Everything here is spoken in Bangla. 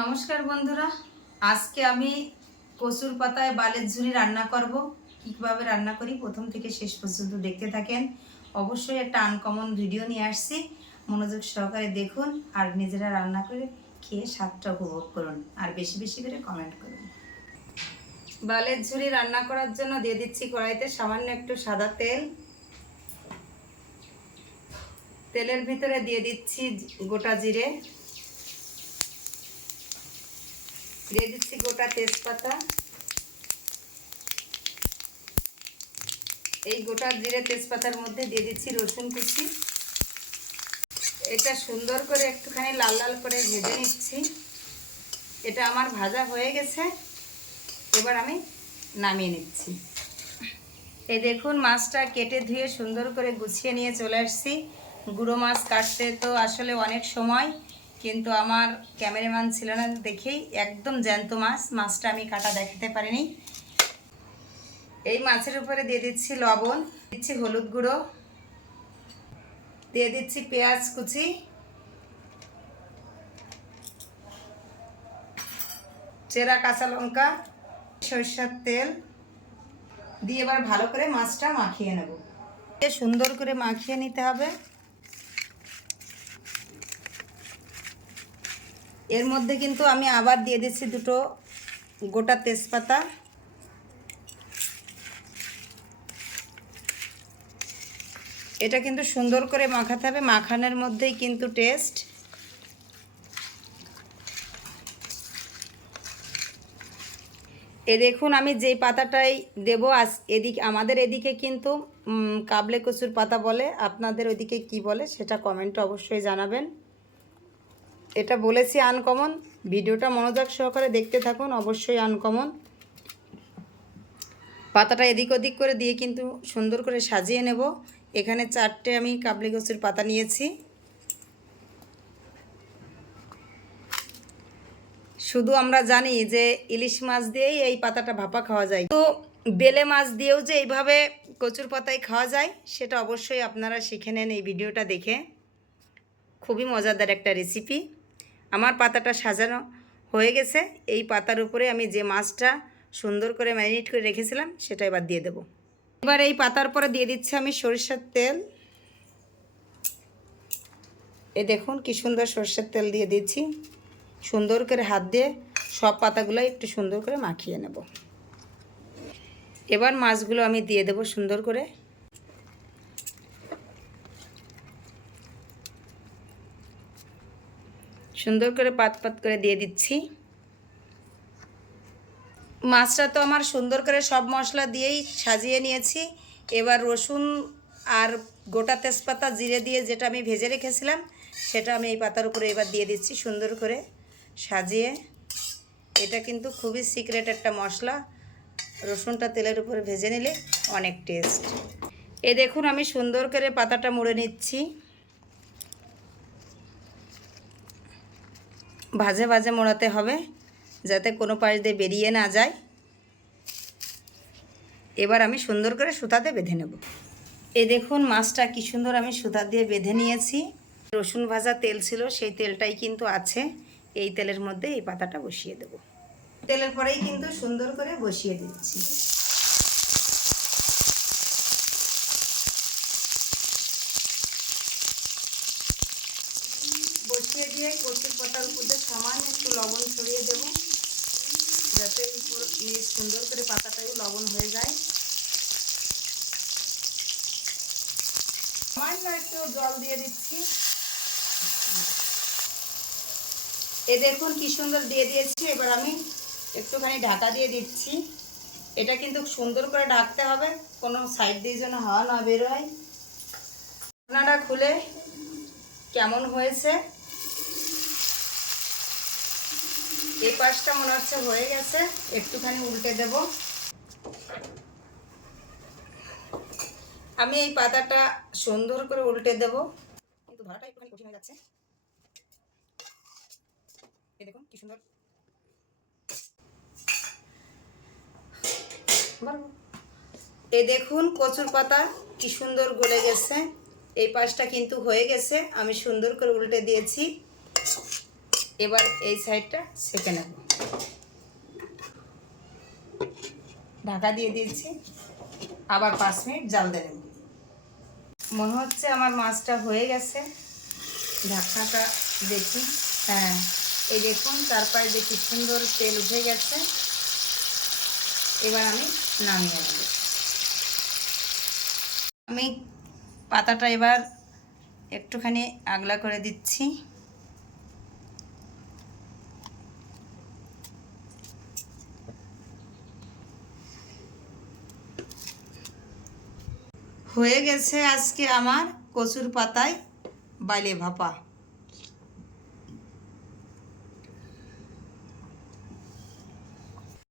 নমস্কার বন্ধুরা, আজকে আমি কচুর পাতায় বালের ঝুরি রান্না করব। কীভাবে রান্না করি প্রথম থেকে শেষ পর্যন্ত দেখতে থাকেন। অবশ্যই একটা আনকমন ভিডিও নিয়ে আসছি। মনোযোগ সহকারে দেখুন আর নিজেরা রান্না করে খেয়ে স্বাদটা উপভোগ করুন আর বেশি বেশি করে কমেন্ট করুন। বালের ঝুরি রান্না করার জন্য দিয়ে দিচ্ছি কড়াইতে সামান্য একটু সাদা তেল। তেলের ভিতরে দিয়ে দিচ্ছি গোটা জিরে। দিয়ে দিচ্ছি গোটা তেজপাতা। এই গোটা জিরে তেজপাতার মধ্যে দিয়ে দিচ্ছি রসুন কুচি। এটা সুন্দর করে একটুখানি লাল লাল করে ভেজে নিচ্ছি। এটা আমার ভাজা হয়ে গেছে। এবার আমি নামিয়ে নিচ্ছি। এই দেখুন, মাছটা কেটে ধুয়ে সুন্দর করে গুছিয়ে নিয়ে চলে আসছি। গুঁড়ো মাছ কাটতে তো আসলে অনেক সময়। কিন্তু আমার ক্যামেরাম্যান ছিল না দেখেই একদম জ্যান্ত মাছ। মাছটা আমি কাটা দেখাতে পারিনি। এই মাছের উপরে দিয়ে দিচ্ছি লবণ দিচ্ছি হলুদ গুঁড়ো, দিয়ে দিচ্ছি পেঁয়াজ কুচি। চেরা কাঁচা লঙ্কা, সরষের তেল। দিয়ে এবার ভালো করে মাছটা মাখিয়ে নেব। সুন্দর করে মাখিয়ে নিতে হবে। এর মধ্যে কিন্তু আমি আবার দিয়ে দিচ্ছি দুটো গোটা তেজপাতা। এটা কিন্তু সুন্দর করে মাখাতে হবে, মাখানোর মধ্যেই কিন্তু টেস্ট এ দেখুন, আমি যেই পাতাটাই দেবো, আজ এদিকে, আমাদের এদিকে কিন্তু কাবলে কচুর পাতা বলে, আপনাদের ওইদিকে কি বলে, সেটা কমেন্টে অবশ্যই জানাবেন। এটা বলেছি আনকমন ভিডিওটা মনোযোগ সহকারে দেখতে থাকুন, অবশ্যই আনকমন পাতাটা এদিক ওদিক করে দিয়ে কিন্তু সুন্দর করে সাজিয়ে নেব। এখানে চারটে আমি কাবলি কচুর পাতা নিয়েছি। শুধু আমরা জানি যে ইলিশ মাছ দিয়েই এই পাতাটা ভাপা খাওয়া যায়। তো বেলে মাছ দিয়েও যে এইভাবে কচুর পাতায় খাওয়া যায়, সেটা অবশ্যই আপনারা শিখে নেন এই ভিডিওটা দেখে। খুবই মজাদার একটা রেসিপি আমার পাতাটা সাজানো হয়ে গেছে। এই পাতার উপরে আমি যে মাছটা সুন্দর করে ম্যারিনেট করে রেখেছিলাম, সেটা এবার দিয়ে দেব। এবার এই পাতার পরে দিয়ে দিচ্ছি আমি সরিষার তেল। এ দেখুন কি সুন্দর সরষের তেল দিয়ে দিচ্ছি। সুন্দর করে হাত দিয়ে সব পাতাগুলো একটু সুন্দর করে মাখিয়ে নেব। এবার মাছগুলো আমি দিয়ে দেব সুন্দর করে। সুন্দর করে পাত পাত করে দিয়ে দিচ্ছি। মাছটা তো আমার সুন্দর করে সব মশলা দিয়েই সাজিয়ে নিয়েছি। এবার রসুন আর গোটা তেজপাতা জিরে দিয়ে যেটা আমি ভেজে রেখেছিলাম, সেটা আমি এই পাতার উপরে এবার দিয়ে দিচ্ছি সুন্দর করে সাজিয়ে। এটা কিন্তু খুবই সিক্রেট একটা মশলা। রসুনটা তেলের উপরে ভেজে নিলে অনেক টেস্ট এ দেখুন আমি সুন্দর করে পাতাটা মুড়ে নিচ্ছি। ভাজে ভাজে মোড়াতে হবে, যাতে কোনো পাশ দিয়ে বেরিয়ে না যায়। এবার আমি সুন্দর করে সুতাতে বেঁধে নেব। এ দেখুন মাছটা কি সুন্দর আমি সুতা দিয়ে বেঁধে নিয়েছি। রসুন ভাজা তেল ছিল, সেই তেলটাই কিন্তু আছে। এই তেলের মধ্যে এই পাতাটা বসিয়ে দেব। তেলের পরেই কিন্তু সুন্দর করে বসিয়ে দিচ্ছি। বসিয়ে দিয়ে কচুর পাতার উপরে সামান্য একটু লবণ ছড়িয়ে দেব। যাতে সুন্দর করে পাতাটাও লবণ হয়ে যায়। সামান্য একটু জল দিয়ে দিচ্ছি। এ দেখুন কি সুন্দর দিয়ে দিয়েছি। এবার আমি একটুখানি ঢাকা দিয়ে দিচ্ছি। এটা কিন্তু সুন্দর করে ঢাকতে হবে, কোনো সাইড দিয়ে যেন হাওয়া না বেরোয়। ঢাকনাটা খুলে কেমন হয়েছে? এই পাশটা মনে হচ্ছে হয়ে গেছে। একটুখানি উল্টে দেব। আমি এই পাতাটা সুন্দর করে উল্টে দেব। কিন্তু একটুখানি কঠিন হয়ে যাচ্ছে। এই দেখুন, কি সুন্দর। এ দেখুন, কচুর পাতা কি সুন্দর গলে গেছে। এই পাশটা কিন্তু হয়ে গেছে। আমি সুন্দর করে উল্টে দিয়েছি। এবার এই সাইডটা সেঁকে নেব। ঢাকা দিয়ে দিয়েছি। আবার পাঁচ মিনিট জাল দিয়ে মনে হচ্ছে আমার মাছটা হয়ে গেছে। ঢাকনাটা দেখি। হ্যাঁ এই দেখুন চারপায়ে যে কি সুন্দর তেল উঠে গেছে। এবার আমি নামিয়ে নেব। আমি পাতাটা এবার একটুখানি আগলা করে দিচ্ছি। হয়ে গেছে আজকে আমার কচুর পাতায় বাইলে ভাপা।